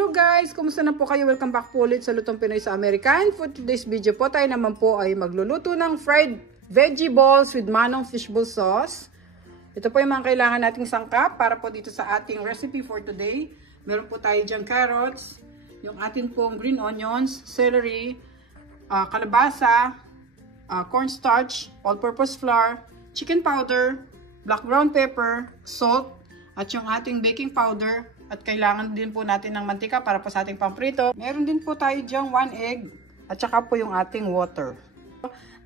Hello guys! Kumusta na po kayo? Welcome back po ulit sa Lutong Pinoy sa American. For today's video po, tayo naman po ay magluluto ng fried veggie balls with manong fishbowl sauce. Ito po yung mga kailangan nating sangkap para po dito sa ating recipe for today. Meron po tayo dyan carrots, yung atin pong green onions, celery, kalabasa, cornstarch, all-purpose flour, chicken powder, black ground pepper, salt, at yung ating baking powder. At kailangan din po natin ng mantika para po sa ating pamprito. Meron din po tayo diyang 1 egg at saka po yung ating water.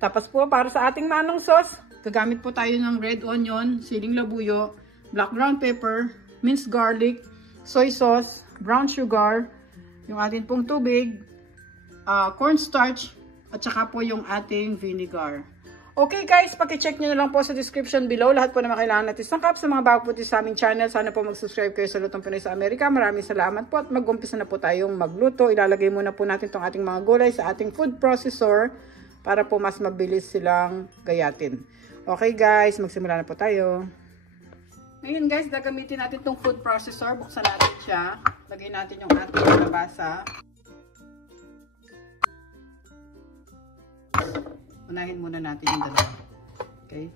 Tapos po para sa ating manong sauce, gagamit po tayo ng red onion, siling labuyo, black ground pepper, minced garlic, soy sauce, brown sugar, yung ating pong tubig, cornstarch, at saka po yung ating vinegar. Okay guys, paki-check nyo na lang po sa description below. Lahat po na kailangan natin sangkap. Sa mga bago po sa aming channel, sana po mag-subscribe kayo sa Lutong Pinoy sa Amerika. Maraming salamat po at mag-umpisa na po tayong magluto. Ilalagay muna po natin itong ating mga gulay sa ating food processor para po mas mabilis silang gayatin. Okay guys, magsimula na po tayo. Ngayon guys, gagamitin natin itong food processor. Buksan natin siya. Lagay natin yung ating kalabasa. Unahin muna natin yung dalawa. Okay?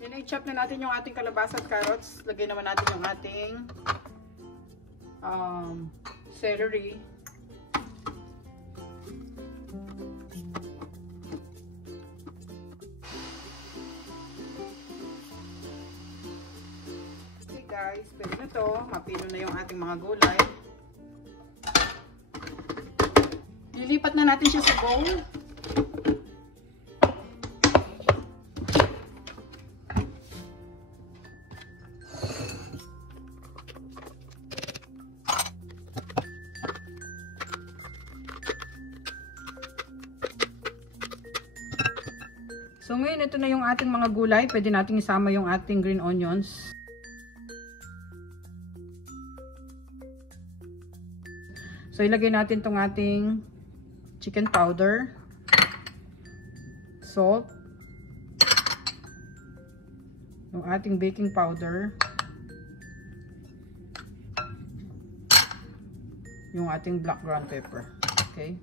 Then i-chop na natin yung ating kalabasa at carrots. Lagay naman natin yung ating celery. Guys, pwede na to. Mapino na yung ating mga gulay. Nilipat na natin siya sa bowl. So ngayon, ito na yung ating mga gulay. Pwede nating isama yung ating green onions. So, ilagay natin itong ating chicken powder, salt, yung ating baking powder, yung ating black ground pepper. Okay?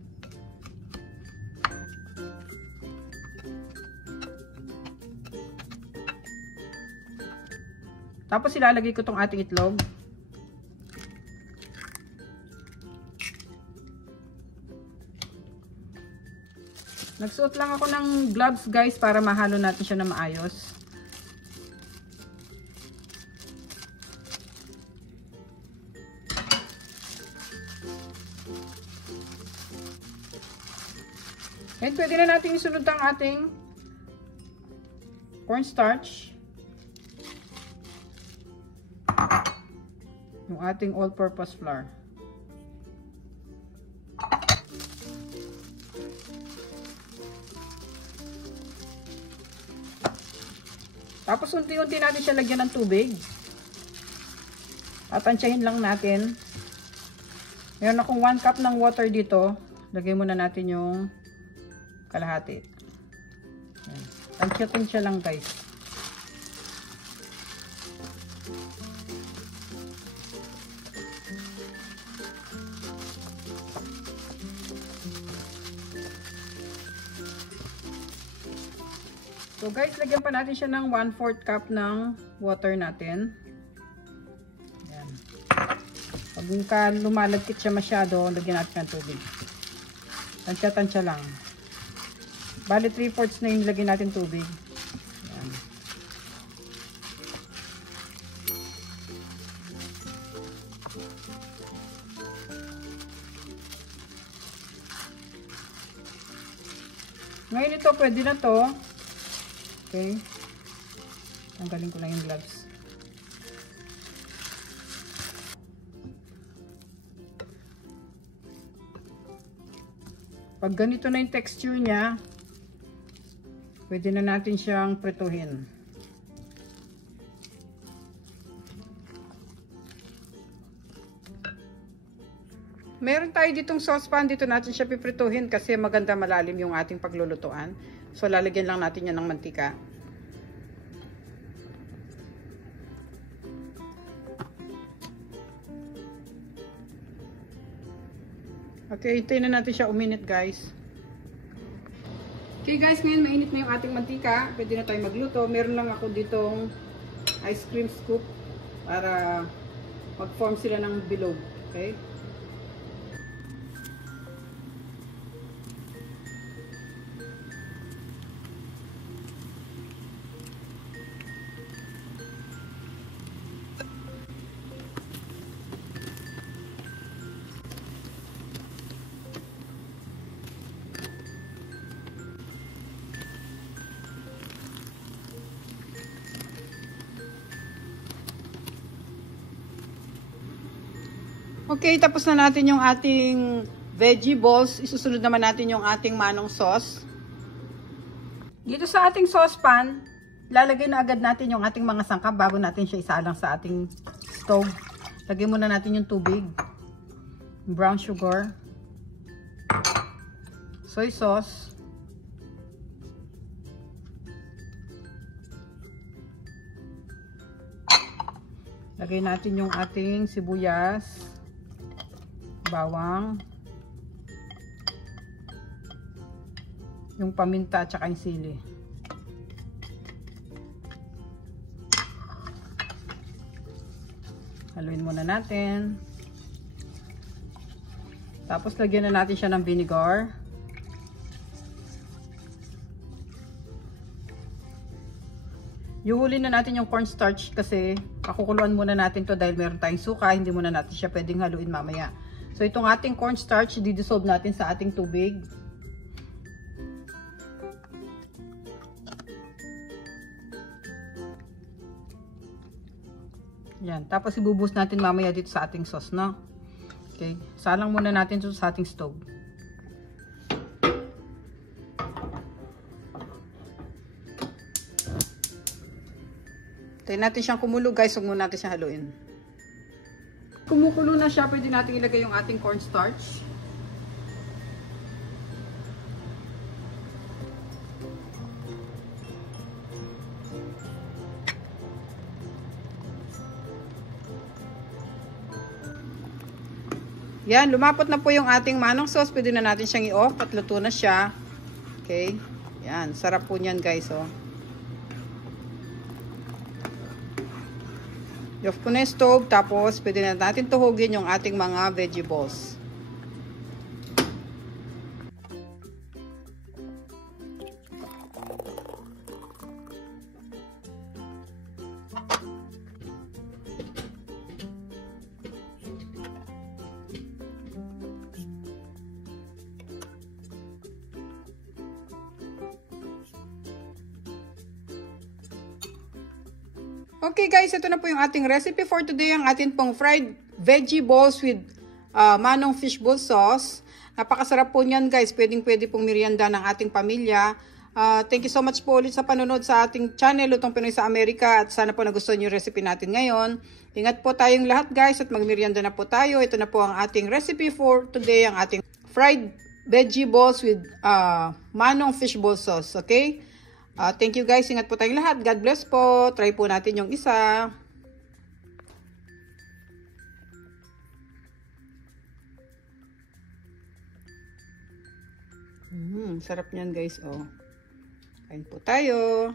Tapos, ilalagay ko itong ating itlog. Nagsuot lang ako ng gloves guys para mahalo natin siya na maayos. And pwede na natin isunod ang ating cornstarch. Yung ating all-purpose flour. Tapos unti-unti natin siya lagyan ng tubig. Tatansyahin lang natin. Meron akong 1 cup ng water dito. Lagay muna natin yung kalahati. Tansya-tansya lang guys. So guys, lagyan pa natin siya ng 1/4 cup ng water natin. Ayan. Pag lumalagkit siya masyado, lagyan natin ng tubig. Tansya-tansya lang. Bali 3/4 na yung lagyan natin tubig. Ayan. Ngayon ito, pwede na to. Okay. Tanggalin ko lang yung gloves. Pag ganito na yung texture niya, pwede na natin siyang prituhin. Meron tayo ditong saucepan. Dito natin siya piprituhin kasi maganda malalim yung ating paglulutuan. So, lalagyan lang natin yan ng mantika. Okay, hintayin na natin siya uminit, guys. Okay, guys, ngayon mainit na yung ating mantika. Pwede na tayo magluto. Meron lang ako ditong ice cream scoop para mag-form sila ng bilog. Okay? Okay, tapos na natin yung ating veggie balls. Isusunod naman natin yung ating manong sauce. Dito sa ating saucepan, lalagay na agad natin yung ating mga sangkap bago natin siya isalang sa ating stove. Lagay muna natin yung tubig, brown sugar, soy sauce, lagay natin yung ating sibuyas, bawang, yung paminta at saka yung sili. Haluin muna natin. Tapos lagyan na natin siya ng vinegar. Yuhulin na natin yung cornstarch kasi pakukuluan muna natin to dahil meron tayong suka. Hindi muna natin siya pwedeng haluin mamaya. So itong ating cornstarch, didissolve natin sa ating tubig. Yan. Tapos ibubuhos natin mamaya dito sa ating sauce, no? Okay. Salang muna natin ito sa ating stove. Tayo natin siyang kumulo, guys. Huwag muna natin siyang haluin. Kumukulo na siya, pwede natin ilagay yung ating cornstarch. Yan, lumapot na po yung ating manong sauce. Pwede na natin siyang i-off at luto na siya. Okay. Yan, sarap po niyan, guys, oh. I-off ko na yung stove, tapos pwede na natin tuhugin yung ating mga veggie balls. Okay guys, ito na po yung ating recipe for today. Ang atin pong fried veggie balls with manong fishball sauce. Napakasarap po niyan guys. Pwedeng-pwede pong merienda ng ating pamilya. Thank you so much po ulit sa panonood sa ating channel, Lutong Pinoy sa Amerika. At sana po nagustuhan yung recipe natin ngayon. Ingat po tayong lahat guys at magmerienda na po tayo. Ito na po ang ating recipe for today. Ang ating fried veggie balls with manong fishball sauce. Okay? Thank you guys. Ingat po tayong lahat. God bless po. Try po natin yung isa. Sarap niyan guys. Oh. Kain po tayo.